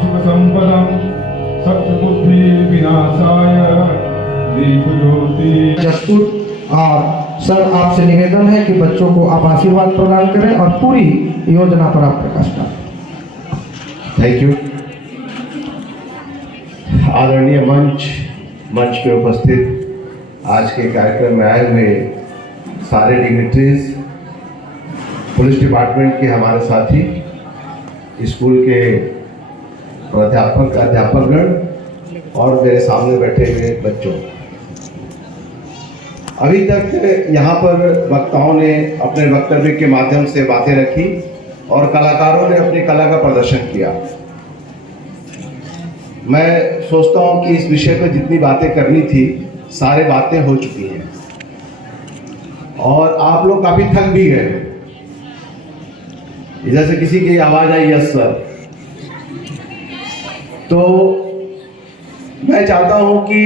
सुख संपदम सत्बुद्धि विनाशाय दीप ज्योति। जसपुर और सर आपसे निवेदन है कि बच्चों को आप आशीर्वाद प्रदान करें और पूरी योजना पर आप प्रकाश डालें। Thank you. आदरणीय मंच पे उपस्थित आज के कार्यक्रम में आए हुए सारे डिग्निटरीज, पुलिस डिपार्टमेंट के हमारे साथी, स्कूल के अध्यापकगण और मेरे सामने बैठे हुए बच्चों, अभी तक यहाँ पर वक्ताओं ने अपने वक्तव्य के माध्यम से बातें रखी और कलाकारों ने अपनी कला का प्रदर्शन किया। मैं सोचता हूँ कि इस विषय पर जितनी बातें करनी थी सारी बातें हो चुकी हैं और आप लोग काफी थक भी गए। जैसे किसी की आवाज आई यस सर, तो मैं चाहता हूं कि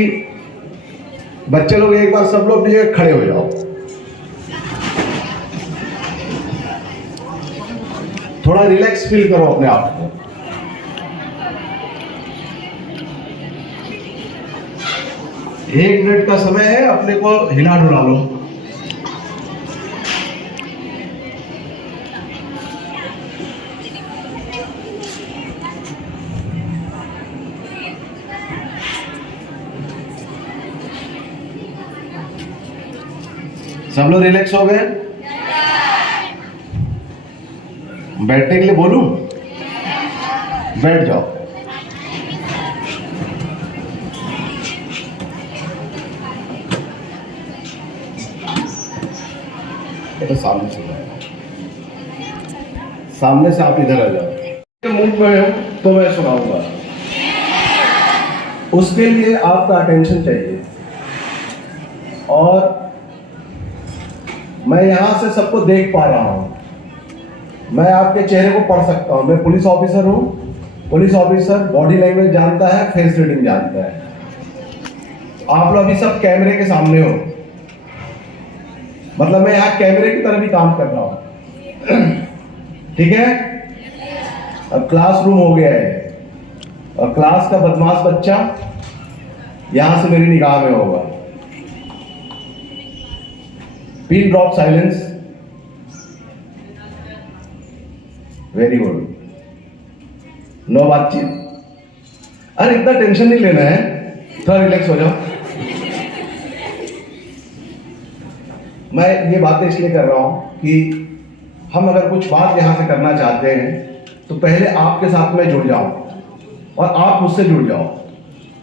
बच्चे लोग एक बार सब लोग अपनी जगह खड़े हो जाओ। थोड़ा रिलैक्स फील करो अपने आप को। एक मिनट का समय है, अपने को हिला डुला लो। सब लोग रिलैक्स हो गए? बैठने के लिए बोलूं? बैठ जाओ। तो सामने से आप इधर आ जाओ। मुंह में तो मैं सुनाऊंगा, उसके लिए आपका अटेंशन चाहिए। और मैं यहां से सबको देख पा रहा हूं, मैं आपके चेहरे को पढ़ सकता हूं। मैं पुलिस ऑफिसर हूं। पुलिस ऑफिसर बॉडी लैंग्वेज जानता है, फेस रीडिंग जानता है। आप लोग अभी सब कैमरे के सामने हो, मतलब मैं यहाँ कैमरे की तरह भी काम कर रहा हूं। ठीक है? अब क्लासरूम हो गया है और क्लास का बदमाश बच्चा यहां से मेरी निगाह में होगा। Pin drop silence. Very good. No बातचीत। अरे इतना टेंशन नहीं लेना है, थोड़ा रिलैक्स हो जाओ। मैं ये बातें इसलिए कर रहा हूं कि हम अगर कुछ बात यहां से करना चाहते हैं तो पहले आपके साथ में जुड़ जाओ और आप मुझसे जुड़ जाओ,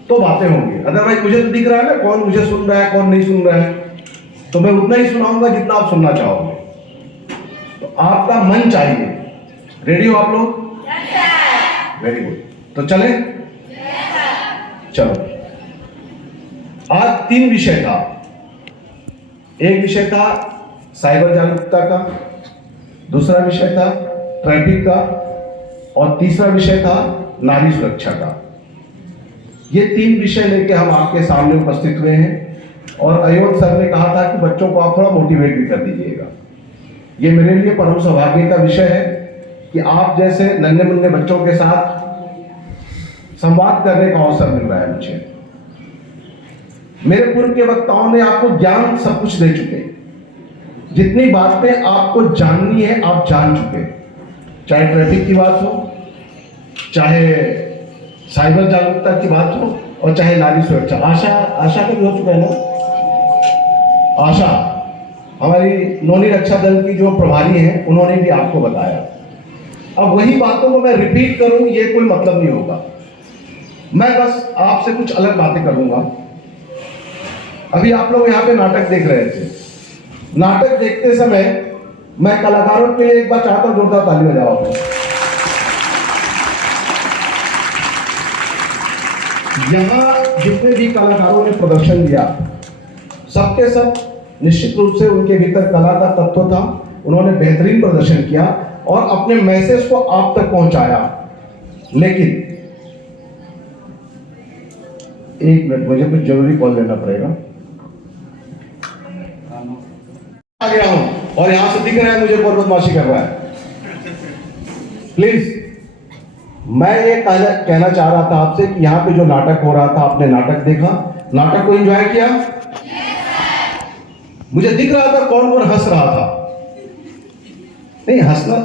तो बातें होंगी। अदरवाइज मुझे तो दिख रहा है ना कौन मुझे सुन रहा है कौन नहीं सुन रहा है, तो मैं उतना ही सुनाऊंगा जितना आप सुनना चाहोगे। तो आपका मन चाहिए। रेडी हो आप लोग? Very good. तो चले? चलो। आज 3 विषय था। एक विषय था साइबर जागरूकता का, दूसरा विषय था ट्रैफिक का और तीसरा विषय था नारी सुरक्षा का। ये 3 विषय लेके हम आपके सामने उपस्थित हुए हैं और अयोध्या सर ने कहा था कि बच्चों को आप थोड़ा मोटिवेट भी कर दीजिएगा। ये मेरे लिए परम सौभाग्य का विषय है कि आप जैसे नन्हे मुन्ने बच्चों के साथ संवाद करने का अवसर मिल रहा है मुझे। मेरे पूर्व के वक्ताओं ने आपको ज्ञान सब कुछ दे चुके, जितनी बातें आपको जाननी है आप जान चुके, चाहे ट्रैफिक की बात हो, चाहे साइबर जागरूकता की बात हो और चाहे नारी सुरक्षा। आशा का भी हो चुका है ना? आशा हमारी नौनी रक्षा दल की जो प्रभारी हैं उन्होंने भी आपको बताया। अब वही बातों को मैं रिपीट करूं ये कोई मतलब नहीं होगा। मैं बस आपसे कुछ अलग बातें करूंगा। अभी आप लोग यहाँ पे नाटक देख रहे थे। नाटक देखते समय मैं कलाकारों के लिए एक बार चाहता हूं जोरदार ताली बजाओ। यहां जितने भी कलाकारों ने प्रदर्शन दिया सबके सब निश्चित रूप से उनके भीतर कला का तत्व था। उन्होंने बेहतरीन प्रदर्शन किया और अपने मैसेज को आप तक पहुंचाया। लेकिन एक मिनट, मुझे कुछ जरूरी कॉल लेना पड़ेगा। आ गया हूं और यहां से दिख रहा है मुझे कौन बदमाशी कर रहा है। प्लीज मैं ये कहना चाह रहा था आपसे कि यहाँ पे जो नाटक हो रहा था, आपने नाटक देखा, नाटक को एंजॉय किया? मुझे दिख रहा था कौन कौन हंस रहा था। नहीं, हंसना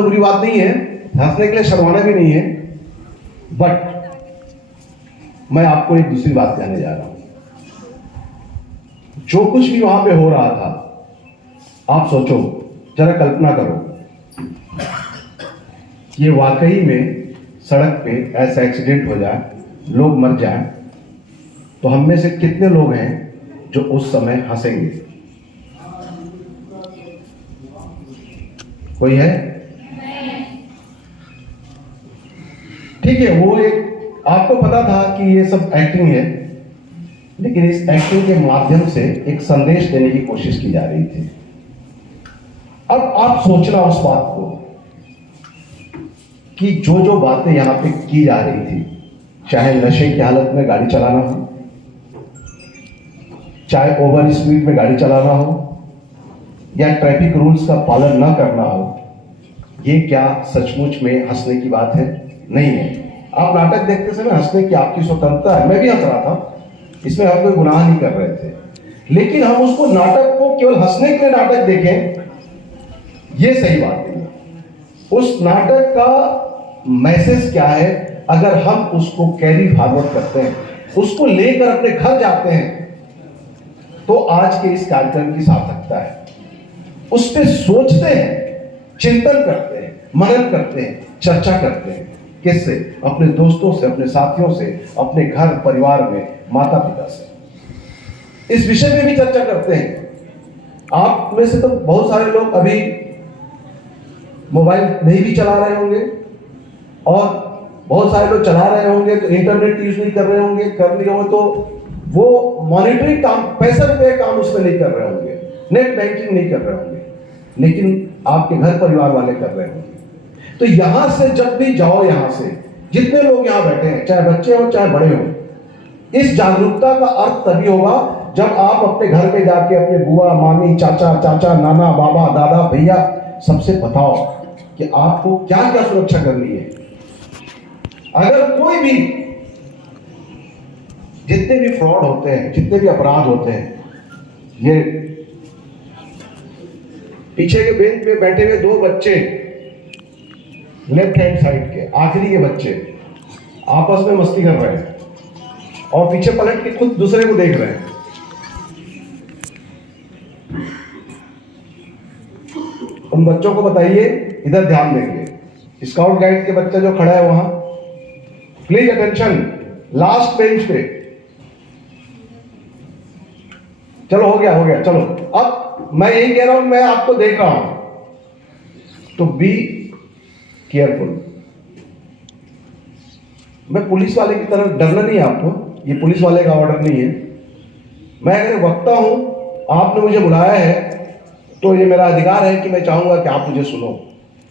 बुरी बात नहीं है, हंसने के लिए शर्माना भी नहीं है, बट मैं आपको एक दूसरी बात कहने जा रहा हूं। जो कुछ भी वहां पे हो रहा था, आप सोचो, जरा कल्पना करो, ये वाकई में सड़क पे ऐसा एक्सीडेंट हो जाए, लोग मर जाए, तो हम में से कितने लोग हैं जो उस समय हंसेंगे? कोई है? ठीक है, वो एक आपको पता था कि ये सब एक्टिंग है, लेकिन इस एक्टिंग के माध्यम से एक संदेश देने की कोशिश की जा रही थी। अब आप सोचना उस बात को कि जो जो बातें यहां पे की जा रही थी, चाहे नशे की हालत में गाड़ी चलाना हो, चाहे ओवर स्पीड में गाड़ी चलाना हो, या ट्रैफिक रूल्स का पालन न करना हो, ये क्या सचमुच में हंसने की बात है? नहीं है। आप नाटक देखते समय हंसने की आपकी स्वतंत्रता है, मैं भी हंस रहा था, इसमें हम कोई गुनाह नहीं कर रहे थे, लेकिन हम उसको नाटक को केवल हंसने के लिए नाटक देखें, ये सही बात नहीं। उस नाटक का मैसेज क्या है, अगर हम उसको कैरी फॉरवर्ड करते हैं, उसको लेकर अपने घर जाते हैं, तो आज के इस कार्यक्रम की सार्थकता है। उस पर सोचते हैं, चिंतन करते हैं, मनन करते हैं, चर्चा करते हैं। किससे? अपने दोस्तों से, अपने साथियों से, अपने घर परिवार में, माता पिता से। इस विषय में भी चर्चा करते हैं। आप में से तो बहुत सारे लोग अभी मोबाइल नहीं भी चला रहे होंगे, और बहुत सारे लोग चला रहे होंगे तो इंटरनेट यूज नहीं कर रहे होंगे, कर लिए होंगे तो वो मॉनिटरिंग काम, पैसे रुपए काम उसमें नहीं कर रहे होंगे, नेट बैंकिंग नहीं कर रहे होंगे, लेकिन आपके घर परिवार वाले कर रहे होंगे। तो यहां से जब भी जाओ, यहां से जितने लोग यहां बैठे हैं, चाहे बच्चे हो चाहे बड़े हो, इस जागरूकता का अर्थ तभी होगा जब आप अपने घर में जाके अपने बुआ, मामी, चाचा, नाना, बाबा, दादा, भैया सबसे बताओ कि आपको क्या क्या सुरक्षा करनी है। अगर कोई भी, जितने भी फ्रॉड होते हैं, जितने भी अपराध होते हैं, ये पीछे के बेंच पे बैठे हुए दो बच्चे, लेफ्ट हैंड साइड के आखिरी के बच्चे आपस में मस्ती कर रहे हैं और पीछे पलट के खुद दूसरे को देख रहे हैं। उन बच्चों को बताइए, इधर ध्यान देंगे। स्काउट गाइड के बच्चा जो खड़ा है वहां, प्लीज अटेंशन, लास्ट बेंच पे। चलो हो गया, चलो। अब मैं यही कह रहा हूं, मैं आपको देख रहा हूं, तो बी केयरफुल। मैं पुलिस वाले की तरह डरना नहीं है आपको, ये पुलिस वाले का ऑर्डर नहीं है। मैं अगर वक्ता हूं, आपने मुझे बुलाया है, तो ये मेरा अधिकार है कि मैं चाहूंगा कि आप मुझे सुनो,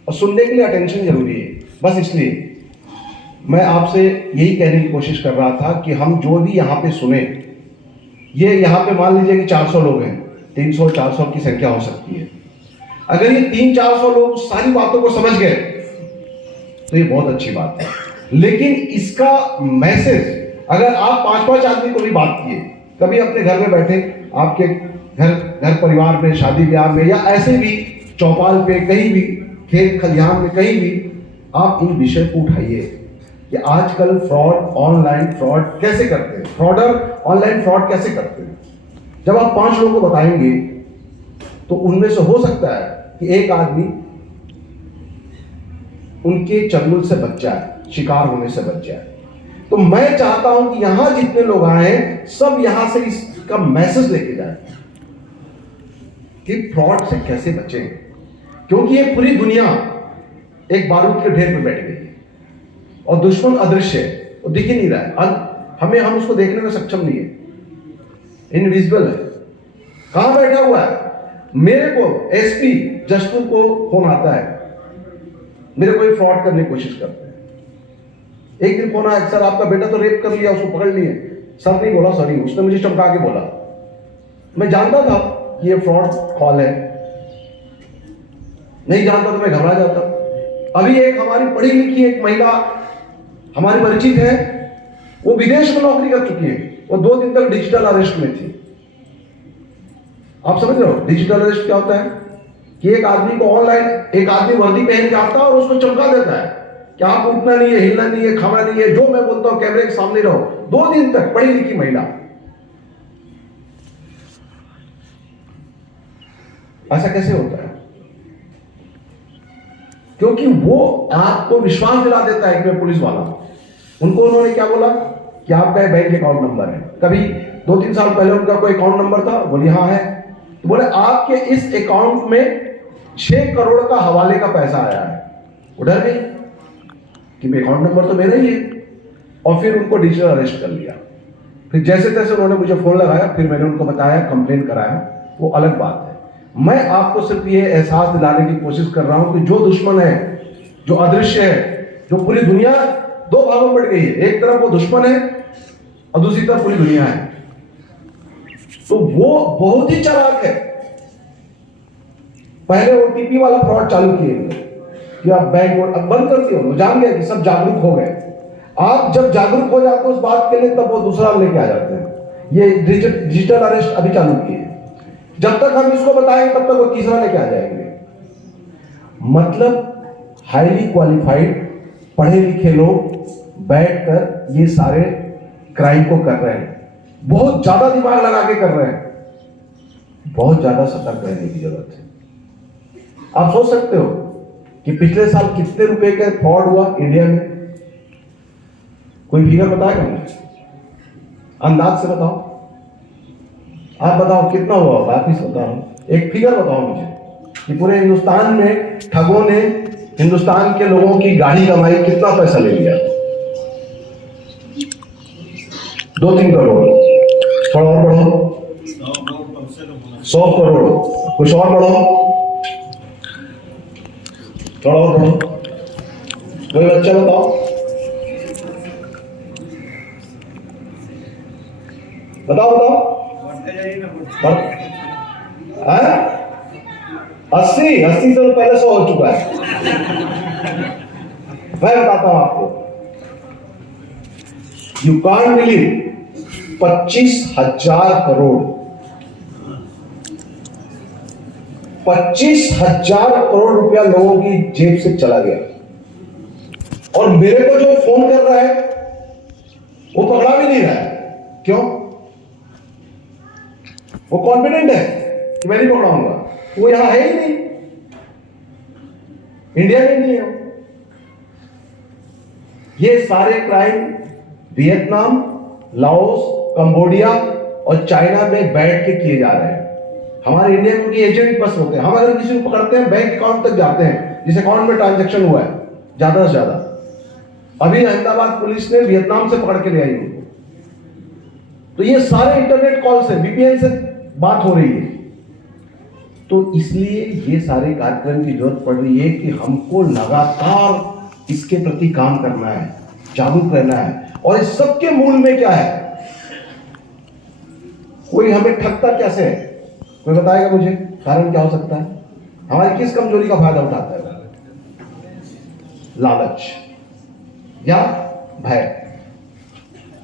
और सुनने के लिए अटेंशन जरूरी है। बस इसलिए मैं आपसे यही कहने की कोशिश कर रहा था कि हम जो भी यहाँ पे सुने, ये यहाँ पे मान लीजिए कि 400 लोग हैं, 300-400 की संख्या हो सकती है। अगर ये 300-400 लोग सारी बातों को समझ गए तो ये बहुत अच्छी बात है, लेकिन इसका मैसेज अगर आप 5-5 आदमी को भी बात किए, कभी अपने घर में बैठे, आपके घर परिवार में, शादी ब्याह में, या ऐसे भी चौपाल पे, कहीं भी खेत खलिहान में, कहीं भी आप इन विषय को उठाइए कि आजकल फ्रॉड, ऑनलाइन फ्रॉड कैसे करते हैं, फ्रॉडर ऑनलाइन फ्रॉड कैसे करते हैं। जब आप 5 लोगों को बताएंगे तो उनमें से हो सकता है कि एक आदमी उनके चंगुल से बच जाए, शिकार होने से बच जाए। तो मैं चाहता हूं कि यहां जितने लोग आए, सब यहां से इसका मैसेज लेके जाए कि फ्रॉड से कैसे बचें, क्योंकि ये पूरी दुनिया एक बारूद के ढेर पे बैठ गई है और दुश्मन अदृश्य है, वो दिख ही नहीं रहा है, हम उसको देखने में सक्षम नहीं है, इनविजिबल है। कहां बैठा हुआ है? मेरे को एसपी जशपुर को फोन आता है, मेरे को फ्रॉड करने की कोशिश करते हैं। एक दिन फोन आया, सर आपका बेटा तो रेप कर लिया, उसको पकड़ लिए। सर नहीं बोला, सॉरी, उसने मुझे चमका के बोला। मैं जानता था कि ये फ्रॉड कॉल है, नहीं जानता तो मैं घबरा जाता। अभी एक हमारी पढ़ी लिखी एक महिला हमारी परिचित है, वो विदेश में नौकरी कर चुकी है, वो 2 दिन तक डिजिटल अरेस्ट में थी। आप समझ रहे हो डिजिटल अरेस्ट क्या होता है? कि एक आदमी को ऑनलाइन, एक आदमी वर्दी पहन के आता है और उसको चमका देता है कि आप उठना नहीं है, हिलना नहीं है, खाना नहीं है, जो मैं बोलता हूं कैमरे के सामने रहो। 2 दिन तक पढ़ी लिखी महिला। ऐसा कैसे होता है? क्योंकि वो आपको विश्वास दिला देता है कि मैं पुलिस वाला हूं। उनको उन्होंने क्या बोला कि आपका बैंक अकाउंट नंबर है। कभी 2-3 साल पहले उनका कोई अकाउंट नंबर था, बोले हाँ है, तो बोले आपके इस अकाउंट में 6 करोड़ का हवाले का पैसा आया है। वो डर गए कि अकाउंट नंबर तो मेरा ही है, और फिर उनको डिजिटल अरेस्ट कर लिया। फिर जैसे तैसे उन्होंने मुझे फोन लगाया, फिर मैंने उनको बताया, कंप्लेन कराया, वो अलग बात है। मैं आपको सिर्फ ये एहसास दिलाने की कोशिश कर रहा हूं कि जो दुश्मन है, जो अदृश्य है, जो पूरी दुनिया 2 भागों में बढ़ गई है, एक तरफ वो दुश्मन है और दूसरी तरफ पूरी दुनिया है, तो वो बहुत ही चालाक है। पहले ओटीपी वाला फ्रॉड चालू किए कि आप बैंक बंद करती हो, जान गया कि सब जागरूक हो गए। आप जब जागरूक हो जाते हो उस बात के लिए, तब वो दूसरा लेके आ जाते हैं। ये डिजिटल अरेस्ट अभी चालू किए, जब तक हम इसको बताएंगे तब तक वो तीसरा लेके आ जाएंगे। मतलब हाईली क्वालिफाइड पढ़े लिखे लोग बैठकर ये सारे क्राइम को कर रहे हैं, बहुत ज्यादा दिमाग लगा के कर रहे हैं, बहुत ज्यादा सतर्क रहने की जरूरत है। आप सोच सकते हो कि पिछले साल कितने रुपए का फ्रॉड हुआ इंडिया में? कोई फिगर बताएगा मुझे? अंदाज से बताओ, आप बताओ कितना हुआ होगा? आप ही बताओ, एक फिगर बताओ मुझे कि पूरे हिंदुस्तान में ठगों ने हिंदुस्तान के लोगों की गाड़ी कमाई, कितना पैसा ले लिया? 2-3 करोड़, थोड़ा और बढ़ो, 100 करोड़, कुछ और बढ़ो, थोड़ा और बढ़ो, कोई बच्चा बताओ, बताओ बताओ। 80 तो पहले 100 हो चुका है। मैं बताता हूं आपको, you can't believe, 25,000 crore, 25,000 crore रुपया लोगों की जेब से चला गया। और मेरे को जो फोन कर रहा है वो पकड़ा भी नहीं रहा है। क्यों? वो कॉन्फिडेंट है कि मैं नहीं पकड़ाऊंगा, वो यहां है ही नहीं, इंडिया में नहीं है। ये सारे क्राइम वियतनाम, लाओस, कंबोडिया और चाइना में बैठ के किए जा रहे हैं। हमारे इंडिया में एजेंट बस होते हैं। हम अगर किसी को पकड़ते हैं, बैंक अकाउंट तक जाते हैं जिस अकाउंट में ट्रांजैक्शन हुआ है, ज्यादा से ज्यादा। अभी अहमदाबाद पुलिस ने वियतनाम से पकड़ के ले आई उनको। तो ये सारे इंटरनेट कॉल से, वीपीएन से बात हो रही है। तो इसलिए ये सारे कार्यक्रम की जरूरत पड़ रही है कि हमको लगातार इसके प्रति काम करना है, जागरूक रहना है। और इस सबके मूल में क्या है? कोई हमें ठगता कैसे है? कोई बताएगा मुझे? कारण क्या हो सकता है? हमारी किस कमजोरी का फायदा उठाता है? लालच या भय,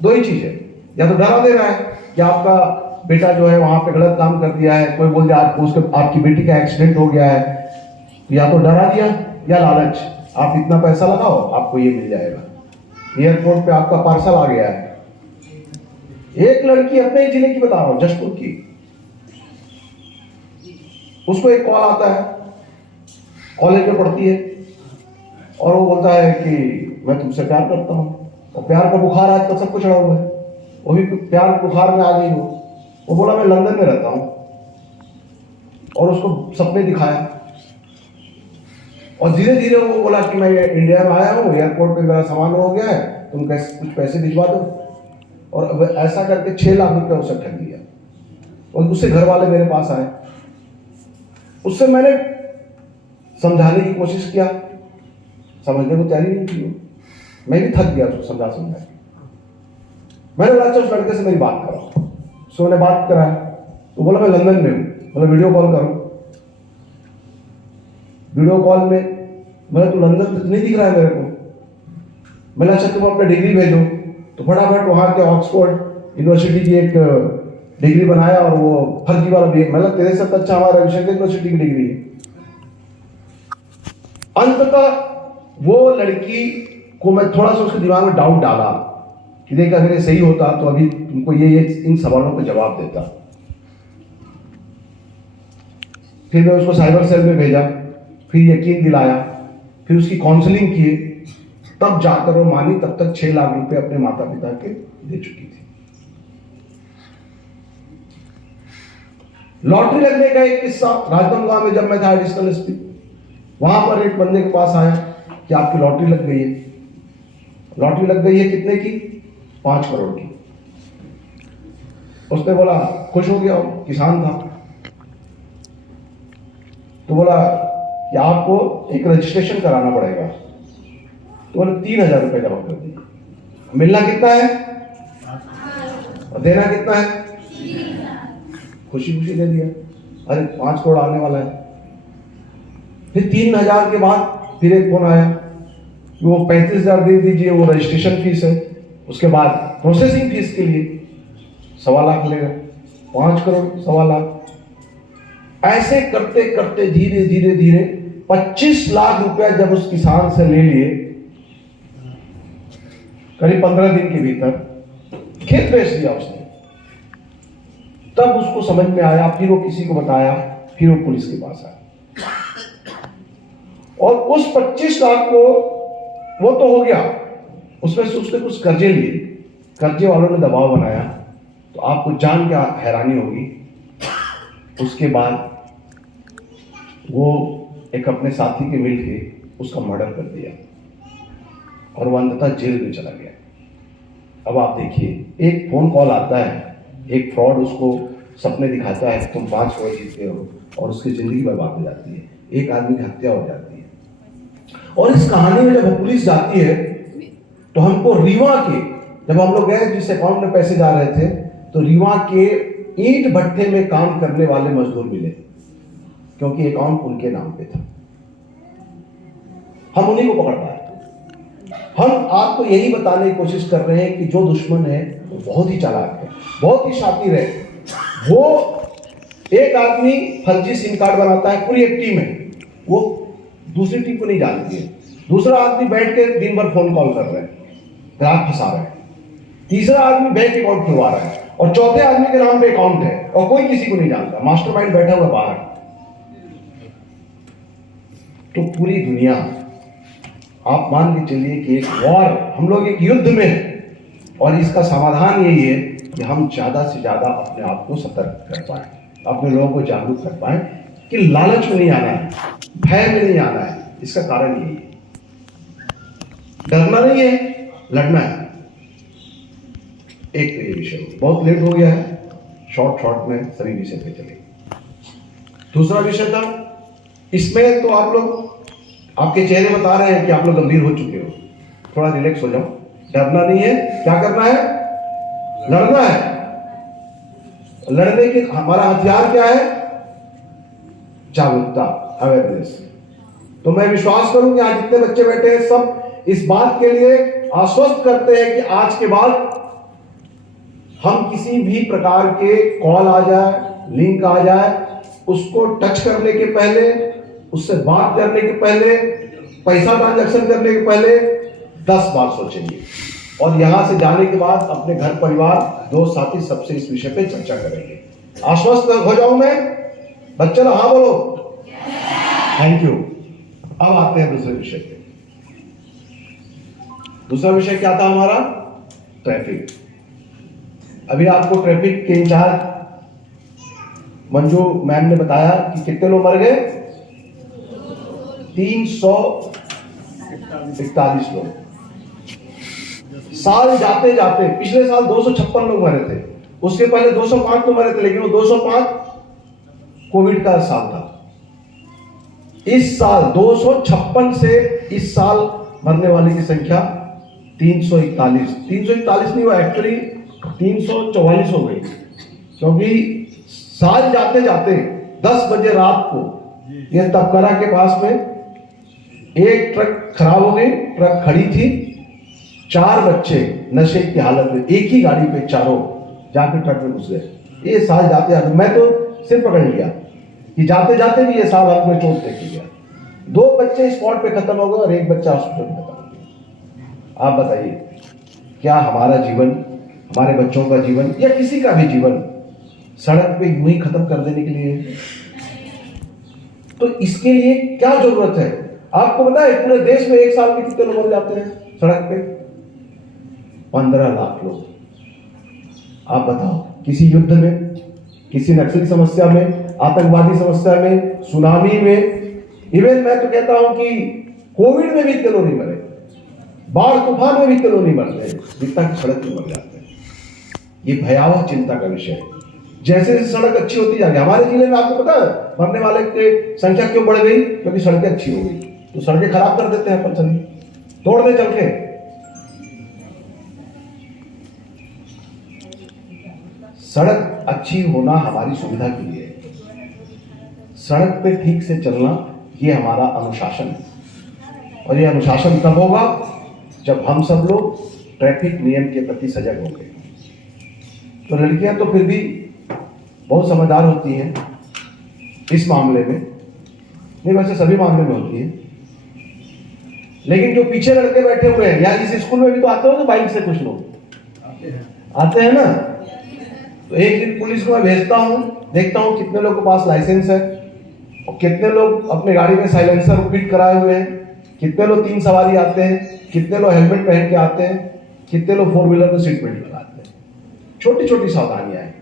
2 ही चीज है। या तो डरा दे रहा है कि आपका बेटा जो है वहां पे गलत काम कर दिया है, कोई बोल दिया आपको उसके, आपकी बेटी का एक्सीडेंट हो गया है, या तो डरा दिया, या लालच, आप इतना पैसा लगाओ आपको ये मिल जाएगा। एयरपोर्ट पे आपका पार्सल आ गया है। एक लड़की अपने ही जिले की बता रहा हूं, जशपुर की, उसको एक कॉल आता है, कॉलेज में पढ़ती है, और वो बोलता है कि मैं तुमसे प्यार करता हूं। और प्यार का बुखार आजकल सबको चढ़ा हुआ है, वो भी प्यार बुखार में आ गई। वो बोला मैं लंदन में रहता हूं, और उसको सपने दिखाया। और धीरे धीरे वो बोला कि मैं इंडिया में आया हूँ, एयरपोर्ट पे मेरा सामान हो गया है, तुम कैसे कुछ पैसे भिजवा दो। और ऐसा करके 6 लाख रुपया उसे ठग दिया। और उससे घर वाले मेरे पास आए, उससे मैंने समझाने की कोशिश किया, समझने को तैयारी नहीं की। मैं भी थक गया उसको समझा समझा। मैंने बोला अच्छा उस लड़के से मेरी बात करो। सो मैंने बात कराया, तो बोला मैं लंदन में हूँ। बोला वीडियो कॉल करो। वीडियो कॉल में बोला तू लंदन तो नहीं दिख रहा है मेरे को। मैंने अच्छा तुम अपना डिग्री भेजो, तो फटाफट वहाँ के ऑक्सफोर्ड यूनिवर्सिटी की एक डिग्री बनाया और वो फर्जी वाला भी, मतलब तेरे से अच्छा हमारा रविशंकर यूनिवर्सिटी की डिग्री है। अंततः वो लड़की को मैं थोड़ा सा उसके दिमाग में डाउट डाला कि देख अगर ये सही होता तो अभी तुमको ये इन सवालों का जवाब देता। फिर मैं उसको साइबर सेल में भेजा, फिर यकीन दिलाया, फिर उसकी काउंसलिंग किए, तब जाकर वो मानी। तब तक 6 लाख रुपए अपने माता पिता के दे चुकी थी। लॉटरी लगने का एक किस्सा राजनांदगांव में, जब मैं था एडिशनल एसपी, वहां पर एक बंदे के पास आया कि आपकी लॉटरी लग गई है। लॉटरी लग गई है कितने की? 5 करोड़ की। उसने बोला, खुश हो गया, किसान था, तो बोला कि आपको एक रजिस्ट्रेशन कराना पड़ेगा। तो बोले 3,000 रुपए जमा कर दिए। मिलना कितना है और देना कितना है? खुशी खुशी दे दिया। अरे 5 करोड़ आने वाला है। फिर 3,000 के बाद फिर एक फोन आया कि वो 35,000 दे दीजिए, वो रजिस्ट्रेशन फीस है, उसके बाद प्रोसेसिंग फीस के लिए 1.25 लाख लेगा। 5 करोड़ 1.25 लाख। ऐसे करते करते धीरे धीरे धीरे 25 लाख रुपया जब उस किसान से ले लिए, करीब 15 दिन के भीतर खेत बेच दिया उसने। तब उसको समझ में आया, फिर वो किसी को बताया, फिर वो पुलिस के पास आया और उस 25 लाख को वो तो हो गया, उसमें से उसने कुछ कर्जे लिए, कर्जे वालों ने दबाव बनाया। तो आपको जान क्या हैरानी होगी, उसके बाद वो एक अपने साथी के मिल के उसका मर्डर कर दिया और वो अंततः जेल में चला गया। अब आप देखिए, एक फोन कॉल आता है, एक फ्रॉड उसको सपने दिखाता है तुम 5 करोड़ जीतते हो और उसकी जिंदगी बर्बाद हो जाती है, एक आदमी की हत्या हो जाती है। और इस कहानी में जब पुलिस जाती है तो हमको रीवा के, जब हम लोग गए जिस अकाउंट में पैसे जा रहे थे, तो रीवा के ईंट भट्टे में काम करने वाले मजदूर मिले, क्योंकि अकाउंट उनके नाम पे था। हम उन्हीं को पकड़ पाए। हम आपको यही बताने की कोशिश कर रहे हैं कि जो दुश्मन है वो बहुत ही चालाक है, बहुत ही शातिर है। वो एक आदमी फर्जी सिम कार्ड बनाता है, पूरी एक टीम है, वो दूसरी टीम को नहीं जानती है। दूसरा आदमी बैठ के दिन भर फोन कॉल कर रहे हैं, ग्राहक फंसा रहे हैं। तीसरा आदमी बैंक अकाउंट खुलवा रहा है और चौथे आदमी के नाम पे अकाउंट है और कोई किसी को नहीं जानता। मास्टरमाइंड बैठा हुआ बाहर। तो पूरी दुनिया, आप मान के चलिए कि एक वॉर, हम लोग एक युद्ध में हैं और इसका समाधान यही है कि हम ज्यादा से ज्यादा अपने आप को सतर्क कर पाए, अपने लोगों को जागरूक कर पाए कि लालच में नहीं आना है, भय में नहीं आना है। इसका कारण यही है, डरना नहीं है, लड़ना है। एक तो ये विषय, बहुत लेट हो गया है, शॉर्ट में सभी विषय पे चले। दूसरा विषय था, इसमें तो आप लोग, आपके चेहरे बता रहे हैं कि आप लोग गंभीर हो चुके हो। थोड़ा रिलैक्स हो जाओ, डरना नहीं है। क्या करना है? लड़ना है। लड़ने के हमारा हथियार क्या है? जागरूकता, अवेयरनेस। तो मैं विश्वास करूं कि आज जितने बच्चे बैठे हैं सब इस बात के लिए आश्वस्त करते हैं कि आज के बाद हम किसी भी प्रकार के कॉल आ जाए, लिंक आ जाए, उसको टच करने के पहले, उससे बात करने के पहले, पैसा ट्रांजैक्शन करने के पहले 10 बार सोचेंगे और यहां से जाने के बाद अपने घर परिवार, दोस्त साथी सबसे इस विषय पे चर्चा करेंगे। आश्वस्त हो जाऊं मैं? बच्चे हाँ बोलो। Thank you. अब आते हैं दूसरे विषय पे। दूसरा विषय क्या था हमारा? ट्रैफिक। अभी आपको ट्रैफिक के इंचार्ज मंजू मैम ने बताया कि कितने लोग मर गए? 341 लोग। साल जाते जाते, पिछले साल 256 लोग मरे थे, उसके पहले 205 तो मरे थे, लेकिन वो 205 कोविड का साल था। इस साल 256 से इस साल मरने वाले की संख्या 341 नहीं हुआ, एक्चुअली 344 हो गई, क्योंकि साल जाते जाते 10 बजे रात को ये तबकरा के पास में एक ट्रक खराब हो गई, ट्रक खड़ी थी, 4 बच्चे नशे की हालत में एक ही गाड़ी पे चारों जाके ट्रक में घुस गए। ये साल जाते जाते मैं तो सिर पकड़ लिया कि जाते जाते भी ये साल हाथ में चोट लेके गया। 2 बच्चे स्पॉट पे खत्म हो गए और 1 बच्चा हॉस्पिटल में खत्म हो गया। आप बताइए, क्या हमारा जीवन, हमारे बच्चों का जीवन या किसी का भी जीवन सड़क पे यूं ही खत्म कर देने के लिए? तो इसके लिए क्या जरूरत है? आपको पता है पूरे देश में 1 साल में कितने लोग मर जाते हैं सड़क पे? 15 लाख लोग। आप बताओ, किसी युद्ध में, किसी नक्सली समस्या में, आतंकवादी समस्या में, सुनामी में, इवन मैं तो कहता हूं कि कोविड में भी इतने लोग नहीं मरे, बाढ़ तूफान में भी इतने लोग नहीं मरते जितना कि सड़क पर मर जाते हैं। ये भयावह चिंता का विषय है। जैसे जैसे सड़क अच्छी होती जा रही है, हमारे जिले में आपको पता है मरने वाले की संख्या क्यों बढ़ गई? क्योंकि सड़कें अच्छी हो गई। तो सड़कें खराब कर देते हैं अपन सभी, तोड़ दे चल के। सड़क अच्छी होना हमारी सुविधा के लिए है। सड़क पे ठीक से चलना ये हमारा अनुशासन है, और ये अनुशासन तब होगा जब हम सब लोग ट्रैफिक नियम के प्रति सजग होंगे। तो लड़कियां तो फिर भी बहुत समझदार होती हैं इस मामले में, नहीं वैसे सभी मामले में होती है। लेकिन जो पीछे लड़के बैठे हुए हैं, या इस स्कूल में भी तो आते हो तो बाइक से कुछ लोग आते हैं ना, तो एक दिन पुलिस को मैं भेजता हूं, देखता हूं कितने लोग के पास लाइसेंस है और कितने लोग अपने गाड़ी में साइलेंसर फिट कराए हुए हैं, कितने लोग 3 सवारी आते हैं, कितने लोग हेलमेट पहन के आते हैं, कितने लोग 4 व्हीलर में सीट बेल्ट लगाते हैं। छोटी छोटी सावधानियां हैं।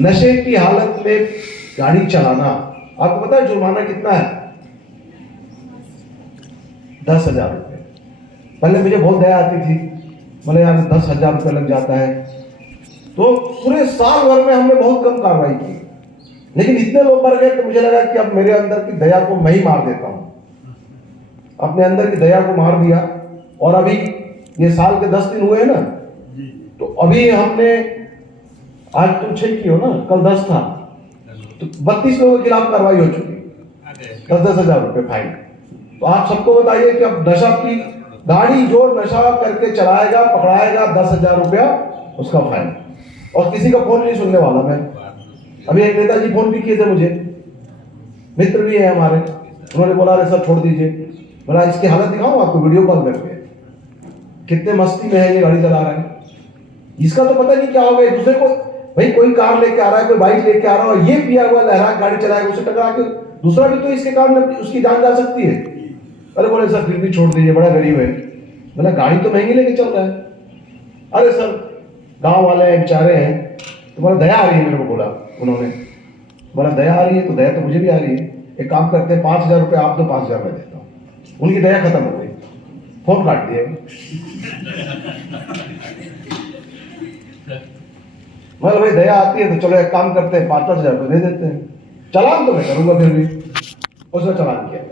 नशे की हालत में गाड़ी चलाना, आपको पता है जुर्माना कितना है? 10,000 रुपये। पहले मुझे बहुत दया आती थी, बोले यार 10,000 रुपये लग जाता है। तो पूरे साल भर में हमने बहुत कम कार्रवाई की, लेकिन इतने लोग मर गए तो मुझे लगा कि अब मेरे अंदर की दया को मैं ही मार देता हूं। अपने अंदर की दया को मार दिया, और अभी ये साल के 10 दिन हुए ना, तो अभी हमने, आज तुम 6 की हो ना, कल 10 था, तो 32 लोगों के खिलाफ कार्रवाई हो चुकी, 10,000 रुपये फाइन। तो आप सबको बताइए कि अब नशा की गाड़ी जो नशा करके चलाएगा पकड़ाएगा 10,000 रुपया उसका फाइन, और किसी का फोन नहीं सुनने वाला मैं। अभी एक नेताजी फोन भी किए थे मुझे, मित्र भी है हमारे, उन्होंने बोला अरे सर छोड़ दीजिए। बोला इसकी हालत दिखाऊं आपको वीडियो कॉल करके, कितने मस्ती में है ये गाड़ी चला रहे हैं। इसका तो पता नहीं क्या हो गया, दूसरे को भाई कोई कार लेके आ रहा है, कोई बाइक लेके आ रहा है, ये पिया हुआ लहरा गाड़ी चलाएगा, उसे टकरा के दूसरा भी तो इसके कारण उसकी जान जा सकती है। अरे बोले सर फिर भी छोड़ दीजिए, बड़ा गरीब है। बोला गाड़ी तो महंगी लेके चल रहा है। अरे सर गांव वाले हैं, बेचारे हैं, तो बोला दया आ रही है मेरे को, बोला उन्होंने। बोला दया आ रही है तो दया तो मुझे भी आ रही है। एक काम करते हैं 5,000 रुपये आप दो, 5,000 मैं देता हूँ। उनकी दया खत्म हो गई, फोन काट दिया। मतलब भाई दया आती है तो चलो एक काम करते हैं 5,000 रुपये दे देते हैं, चालान तो मैं करूंगा फिर भी। उसने चालान किया।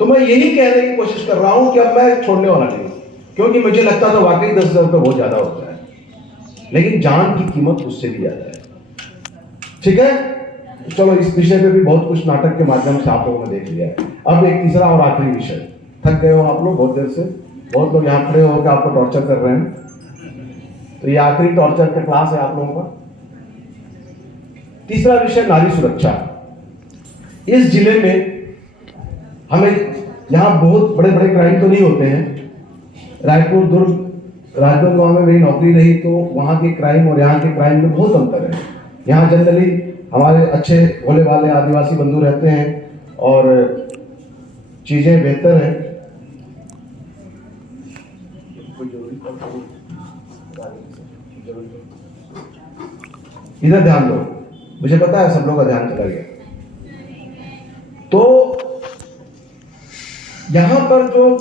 तो मैं यही कहने की कोशिश कर रहा हूं कि अब मैं छोड़ने वाला नहीं, क्योंकि मुझे लगता था वाकई 10,000 रुपये बहुत ज्यादा होता है, लेकिन जान की कीमत उससे भी ज्यादा है। ठीक है, चलो इस विषय पे भी बहुत कुछ नाटक के माध्यम से आप लोगों ने देख लिया है। अब एक तीसरा और आखिरी विषय, थक गए हो आप लोग बहुत देर से, बहुत लोग यहाँ खड़े होकर आपको टॉर्चर कर रहे हैं, तो ये आखिरी टॉर्चर का क्लास है आप लोगों का। तीसरा विषय नारी सुरक्षा। इस जिले में हमें यहाँ बहुत बड़े बड़े क्राइम तो नहीं होते हैं। रायपुर, दुर्ग, राजनांदगांव में मेरी नौकरी रही तो वहाँ के क्राइम और यहाँ के क्राइम में बहुत अंतर है। यहाँ जनरली हमारे अच्छे भोले वाले आदिवासी बंधु रहते हैं और चीजें बेहतर हैं। इधर ध्यान दो, मुझे पता है सब लोग का ध्यान चला गया। तो यहां पर जो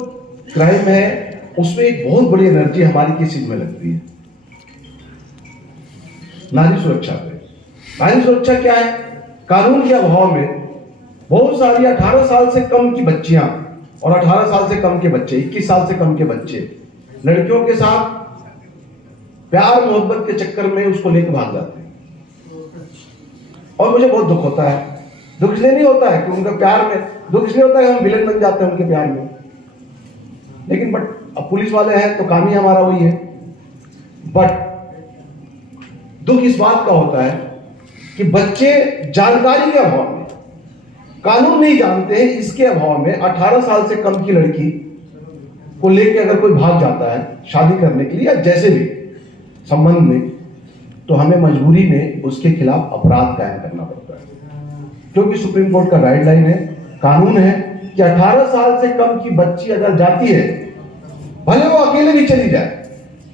क्राइम है उसमें एक बहुत बड़ी एनर्जी हमारी किस चीज में लगती है? नारी सुरक्षा पे। नारी सुरक्षा क्या है? कानून के अभाव में बहुत सारी 18 साल से कम की बच्चियां और 18 साल से कम के बच्चे, 21 साल से कम के बच्चे लड़कियों के साथ प्यार मोहब्बत के चक्कर में उसको लेकर भाग जाते हैं। और मुझे बहुत दुख होता है दुख इसलिए नहीं होता है कि उनका प्यार में, दुख इसलिए होता है कि हम विलेन बन जाते हैं उनके प्यार में। लेकिन बट अब पुलिस वाले हैं तो काम ही हमारा वही है। बट दुख इस बात का होता है कि बच्चे जानकारी के अभाव में, कानून नहीं जानते हैं, इसके अभाव में 18 साल से कम की लड़की को लेके अगर कोई भाग जाता है शादी करने के लिए या जैसे भी संबंध में, तो हमें मजबूरी में उसके खिलाफ अपराध कायम करना पड़ता है, क्योंकि सुप्रीम कोर्ट का गाइडलाइन है, कानून है कि 18 साल से कम की बच्ची अगर जाती है, भले वो अकेले भी चली जाए,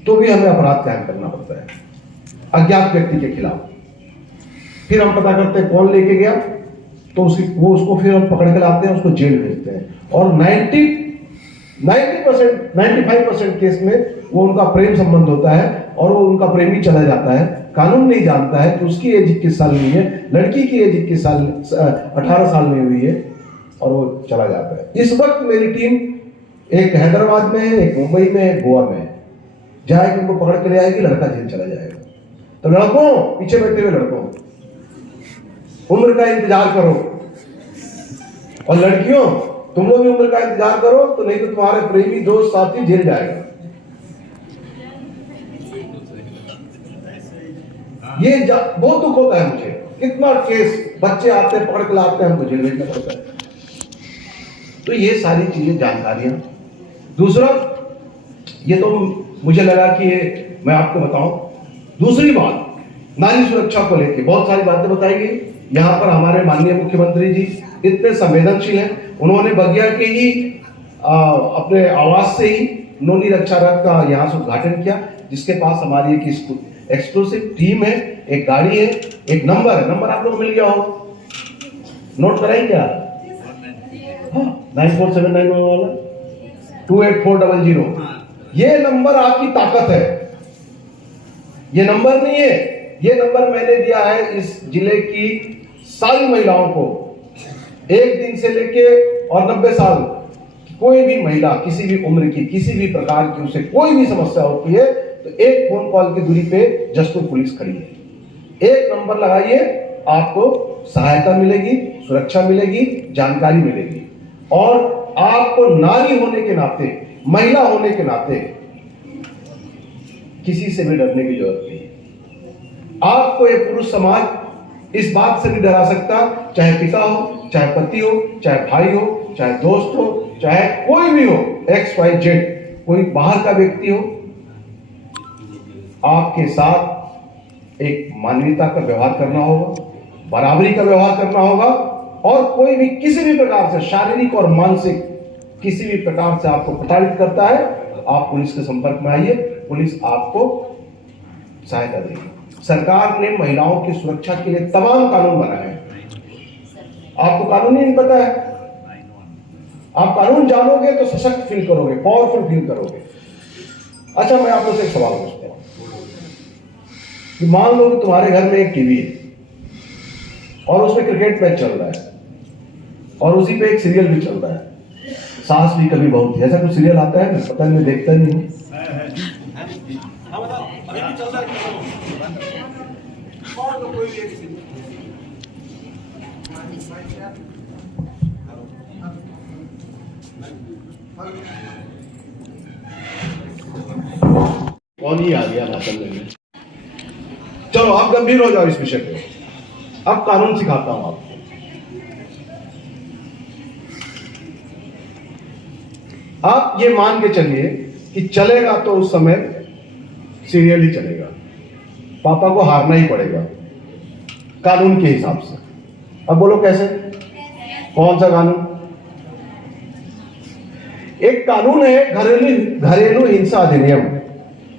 तो भी हमें अपराध कायम करना पड़ता है अज्ञात व्यक्ति के खिलाफ। फिर हम पता करते हैं कौन लेके गया, तो उसको फिर हम पकड़ के लाते हैं, उसको जेल भेजते हैं। और 95% केस में वो उनका प्रेम संबंध होता है और वो उनका प्रेमी चला जाता है। कानून नहीं जानता है कि उसकी एज 21 साल हुई है, लड़की की एज 21 साल 18 साल में हुई है, और वो चला जाता है। इस वक्त मेरी टीम एक हैदराबाद में है, एक मुंबई में, एक गोवा में जाएगी, उनको पकड़ के ले आएगी, लड़का जेल चला जाएगा। तो लड़कों, पीछे बैठे हुए लड़कों, उम्र का इंतजार करो, और लड़कियों तुम लोग भी उम्र का इंतजार करो, तो नहीं तो तुम्हारे प्रेमी दोस्त साथी जेल जाएगा। ये बहुत दुख होता है मुझे, कितना केस बच्चे आते हैं, पकड़ के लाते हैं, हमको जेल भेजना पड़ता है। तो ये सारी चीजें जानकारियां। दूसरा, ये तो मुझे लगा कि ये मैं आपको बताऊं। दूसरी बात, नारी सुरक्षा को लेकर बहुत सारी बातें बताई गई। यहाँ पर हमारे माननीय मुख्यमंत्री जी इतने संवेदनशील हैं, उन्होंने बगिया के ही अपने आवास से ही नोनी रक्षा रथ का यहाँ से उद्घाटन किया, जिसके पास हमारी एक एक्सक्लूसिव टीम है, एक गाड़ी है, एक नंबर है। नंबर आप लोग मिल गया हो, नोट कराएंगे आप? 9479 वाला 28400। ये नंबर आपकी ताकत है, ये नंबर नहीं है, ये नंबर मैंने दिया है इस जिले की सारी महिलाओं को। एक दिन से लेके और 90 साल, कोई भी महिला किसी भी उम्र की, किसी भी प्रकार की, उसे कोई भी समस्या होती है, तो एक फोन कॉल की दूरी पे जसपुर पुलिस खड़ी है। एक नंबर लगाइए, आपको सहायता मिलेगी, सुरक्षा मिलेगी, जानकारी मिलेगी, और आपको नारी होने के नाते, महिला होने के नाते किसी से भी डरने की जरूरत नहीं। आपको ये पुरुष समाज इस बात से नहीं डरा सकता, चाहे पिता हो, चाहे पति हो, चाहे भाई हो, चाहे दोस्त हो, चाहे कोई भी हो, XYZ, कोई बाहर का व्यक्ति हो, आपके साथ एक मानवीयता का व्यवहार करना होगा, बराबरी का व्यवहार करना होगा, और कोई भी किसी भी प्रकार से शारीरिक और मानसिक किसी भी प्रकार से आपको प्रताड़ित करता है, आप पुलिस के संपर्क में आइए, पुलिस आपको सहायता देगी। सरकार ने महिलाओं की सुरक्षा के लिए तमाम कानून बनाए हैं। आपको कानून ही नहीं पता है, आप कानून जानोगे तो सशक्त फील करोगे, पावरफुल फील करोगे। अच्छा, मैं आप लोग से एक सवाल पूछता हूं कि मान लो कि तुम्हारे घर में एक टीवी है और उसमें क्रिकेट मैच चल रहा है और उसी पे एक सीरियल भी चल रहा है, सास भी कभी बहू थी, ऐसा कुछ सीरियल आता है? पता नहीं, देखता नहीं हूं। कौन ही आ गया भाषण में? चलो आप गंभीर हो जाओ इस विषय पे, अब कानून सिखाता हूं आपको। आप ये मान के चलिए कि चलेगा तो उस समय सीरियल ही चलेगा, पापा को हारना ही पड़ेगा कानून के हिसाब से। अब बोलो कैसे? कौन सा कानून? एक कानून है घरेलू हिंसा अधिनियम,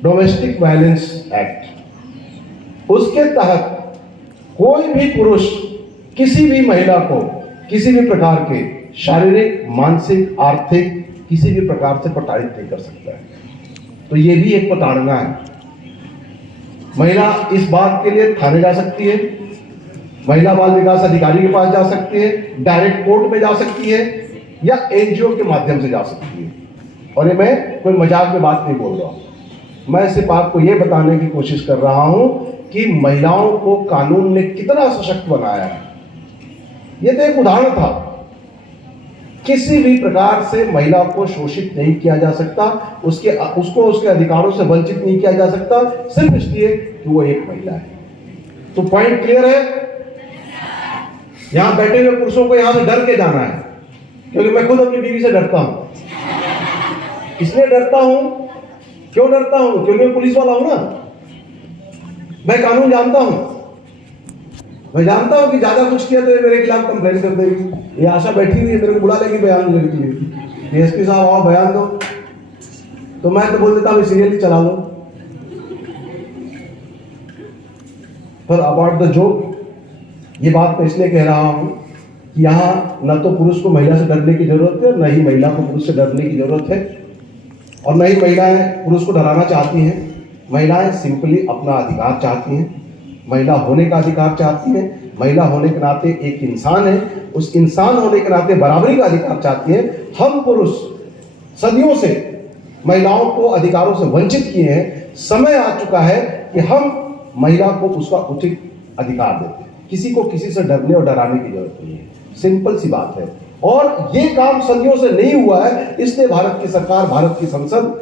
डोमेस्टिक वायलेंस एक्ट। उसके तहत कोई भी पुरुष किसी भी महिला को किसी भी प्रकार के शारीरिक, मानसिक, आर्थिक किसी भी प्रकार से प्रताड़ित नहीं कर सकता है। तो ये भी एक प्रताड़ना है। महिला इस बात के लिए थाने जा सकती है, महिला बाल विकास अधिकारी के पास जा सकती है, डायरेक्ट कोर्ट में जा सकती है, या NGO के माध्यम से जा सकती है। और ये मैं कोई मजाक में बात नहीं बोल रहा हूं, मैं सिर्फ आपको ये बताने की कोशिश कर रहा हूं कि महिलाओं को कानून ने कितना सशक्त बनाया है। ये तो एक उदाहरण था। किसी भी प्रकार से महिला को शोषित नहीं किया जा सकता, उसको उसके अधिकारों से वंचित नहीं किया जा सकता, सिर्फ इसलिए कि वो एक महिला है। तो पॉइंट क्लियर है? यहां बैठे हुए पुरुषों को यहां से डर के जाना है, क्योंकि मैं खुद अपनी बीवी से डरता हूं। इसलिए डरता हूं, क्यों डरता हूं? क्योंकि मैं पुलिस वाला हूं ना, मैं कानून जानता हूं। मैं जानता हूं कि ज्यादा कुछ किया तो ये मेरे खिलाफ कंप्लेन कर देगी। ये आशा बैठी हुई है, मेरे को बुला लेगी बयान देने के लिए, एसपी साहब आओ बयान दो, तो मैं तो बोल देता हूं सीरियल ही चला लो। पर अबाउट द जोक, ये बात मैं इसलिए कह रहा हूं कि यहां न तो पुरुष को महिला से डरने की जरूरत है, न ही महिला को पुरुष से डरने की जरूरत है, और न ही महिलाएं पुरुष को डराना चाहती हैं। महिलाएं सिंपली अपना अधिकार चाहती हैं, महिला होने का अधिकार चाहती है, महिला होने के नाते एक इंसान है, उस इंसान होने के नाते बराबरी का अधिकार चाहती है। हम पुरुष सदियों से महिलाओं को अधिकारों से वंचित किए हैं। समय आ चुका है कि हम महिला को उसका उचित अधिकार देते हैं। किसी को किसी से डरने और डराने की जरूरत नहीं है, सिंपल सी बात है। और ये काम सदियों से नहीं हुआ है, इसलिए भारत की सरकार, भारत की संसद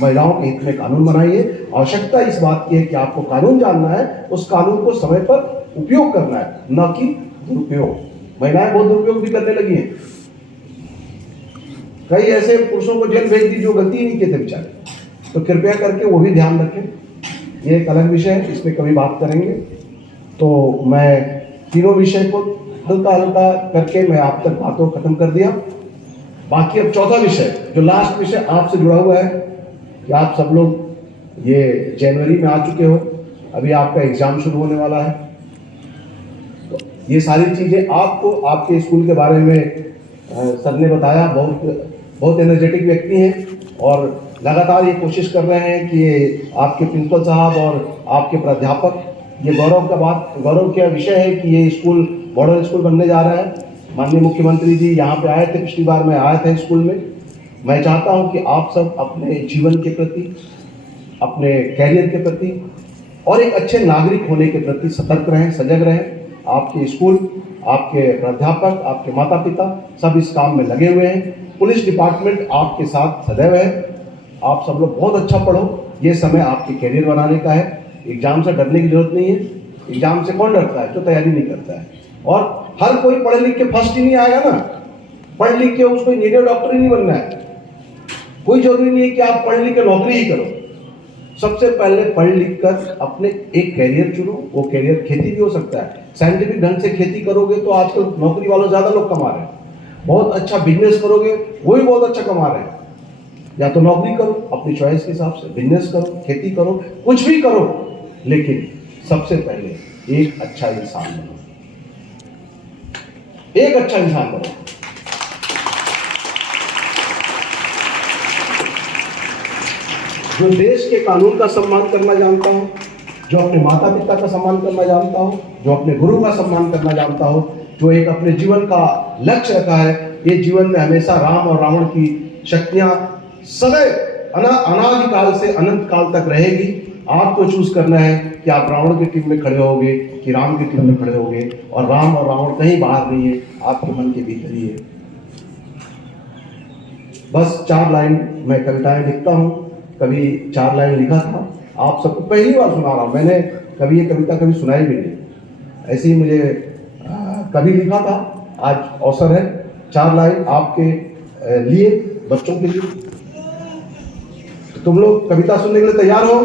महिलाओं के हित में कानून बनाई है। आवश्यकता इस बात की है कि आपको कानून जानना है, उस कानून को समय पर उपयोग करना है, न कि दुरुपयोग। महिलाएं बहुत दुरुपयोग भी करने लगी हैं। कई ऐसे पुरुषों को जेल भेज दी जो गलती नहीं किए थे बेचारे, तो कृपया करके वो भी ध्यान रखें। ये एक अलग विषय है, इसमें कभी बात करेंगे। तो मैं तीनों विषय को हल्का हल्का करके मैं आप तक बातों खत्म कर दिया। बाकी अब चौथा विषय, जो लास्ट विषय आपसे जुड़ा हुआ है, कि आप सब लोग ये जनवरी में आ चुके हो, अभी आपका एग्जाम शुरू होने वाला है। तो ये सारी चीजें आपको आपके स्कूल के बारे में सर ने बताया। बहुत एनर्जेटिक व्यक्ति हैं और लगातार ये कोशिश कर रहे हैं कि ये आपके प्रिंसिपल साहब और आपके प्राध्यापक, ये गौरव का विषय है कि ये स्कूल मॉडल स्कूल बनने जा रहा है। माननीय मुख्यमंत्री जी यहाँ पे आए थे, पिछली बार मैं आया था स्कूल में। मैं चाहता हूँ कि आप सब अपने जीवन के प्रति, अपने कैरियर के प्रति और एक अच्छे नागरिक होने के प्रति सतर्क रहें, सजग रहें। आपके स्कूल, आपके प्राध्यापक, आपके माता पिता सब इस काम में लगे हुए हैं। पुलिस डिपार्टमेंट आपके साथ सदैव है। आप सब लोग बहुत अच्छा पढ़ो, ये समय आपके कैरियर बनाने का है। एग्जाम से डरने की जरूरत नहीं है। एग्जाम से कौन डरता है? जो तैयारी नहीं करता है। और हर कोई पढ़ लिख के फर्स्ट ही नहीं आएगा ना। पढ़ लिख के उसको इंजीनियर डॉक्टर ही नहीं बनना है। कोई जरूरी नहीं है कि आप पढ़ लिख के नौकरी ही करो। सबसे पहले पढ़ लिख कर अपने एक कैरियर चुनो। वो कैरियर खेती भी हो सकता है। साइंटिफिक ढंग से खेती करोगे तो आजकल नौकरी वालों ज्यादा लोग कमा रहे हैं। बहुत अच्छा बिजनेस करोगे, वो भी बहुत अच्छा कमा रहे हैं। या तो नौकरी करो अपनी चॉइस के हिसाब से, बिजनेस करो, खेती करो, कुछ भी करो, लेकिन सबसे पहले एक अच्छा इंसान बनो। एक अच्छा इंसान बनो। जो देश के कानून का सम्मान करना जानता हो, जो अपने माता पिता का सम्मान करना जानता हो, जो अपने गुरु का सम्मान करना जानता हो, जो एक अपने जीवन का लक्ष्य रखा है। ये जीवन में हमेशा राम और रावण की शक्तियां सदैव अनादिकाल से अनंत काल तक रहेगी। आपको चूज करना है कि आप रावण की टीम में खड़े होगे कि राम की टीम में खड़े होगे। और राम और रावण कहीं बाहर नहीं है, आपके मन के भीतर ही है। बस 4 लाइन मैं कविताएं लिखता हूं। कभी 4 लाइन लिखा था, आप सबको पहली बार सुना रहा हूं। मैंने कभी ये कविता कभी सुनाई भी नहीं। ऐसे ही मुझे कभी लिखा था, आज अवसर है। 4 लाइन आपके लिए, बच्चों के लिए। तो तुम लोग कविता सुनने के लिए तैयार हो?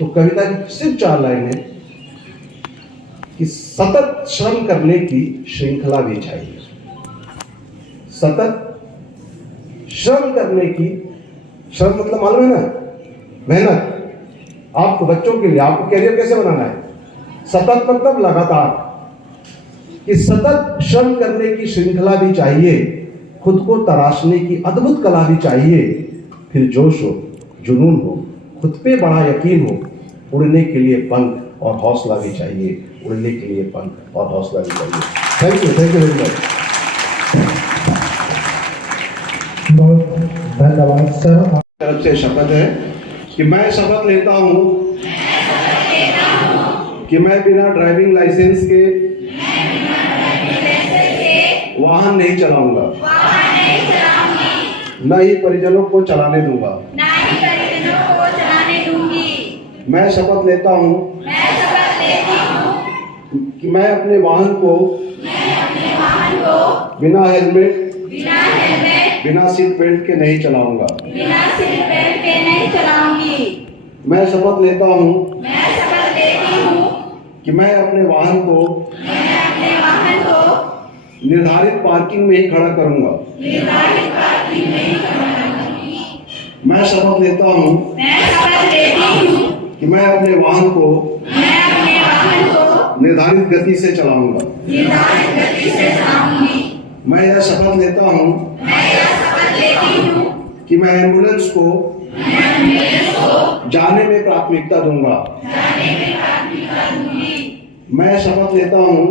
तो कविता की सिर्फ 4 लाइन है कि सतत श्रम करने की श्रृंखला भी चाहिए। सतत श्रम करने की, श्रम मतलब मालूम है ना, मेहनत। आपको बच्चों के लिए आपको कैरियर कैसे बनाना है? सतत मतलब लगातार। कि सतत श्रम करने की श्रृंखला भी चाहिए, खुद को तराशने की अद्भुत कला भी चाहिए। फिर जोश हो, जुनून हो, खुद पे बड़ा यकीन हो, उड़ने के लिए पंख और हौसला भी चाहिए। उड़ने के लिए पंख और हौसला भी चाहिए। Thank you very much. बहुत धन्यवाद सर। तरफ से शपथ है कि मैं शपथ लेता हूं कि मैं बिना ड्राइविंग लाइसेंस के वाहन नहीं चलाऊंगा, न ही परिजनों को चलाने दूंगा। मैं शपथ लेता हूँ कि मैं अपने वाहन को बिना हेलमेट, बिना सीट बेल्ट के नहीं चलाऊंगा। मैं शपथ लेता हूँ कि मैं अपने वाहन को निर्धारित पार्किंग में ही खड़ा करूंगा। मैं शपथ लेता हूँ कि मैं अपने वाहन को निर्धारित गति से चलाऊंगा। मैं यह शपथ लेता हूँ कि मैं एम्बुलेंस को जाने में प्राथमिकता दूंगा। मैं शपथ लेता हूँ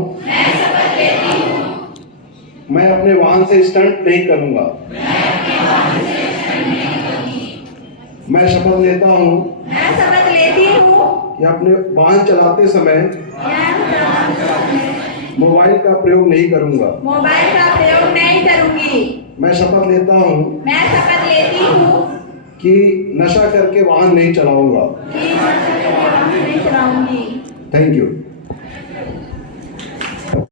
मैं अपने वाहन से स्टंट नहीं करूंगा। मैं शपथ लेता हूँ कि अपने वाहन चलाते समय मोबाइल का प्रयोग नहीं करूंगा। मैं शपथ लेता हूँ कि नशा करके वाहन नहीं चलाऊंगा। Thank you.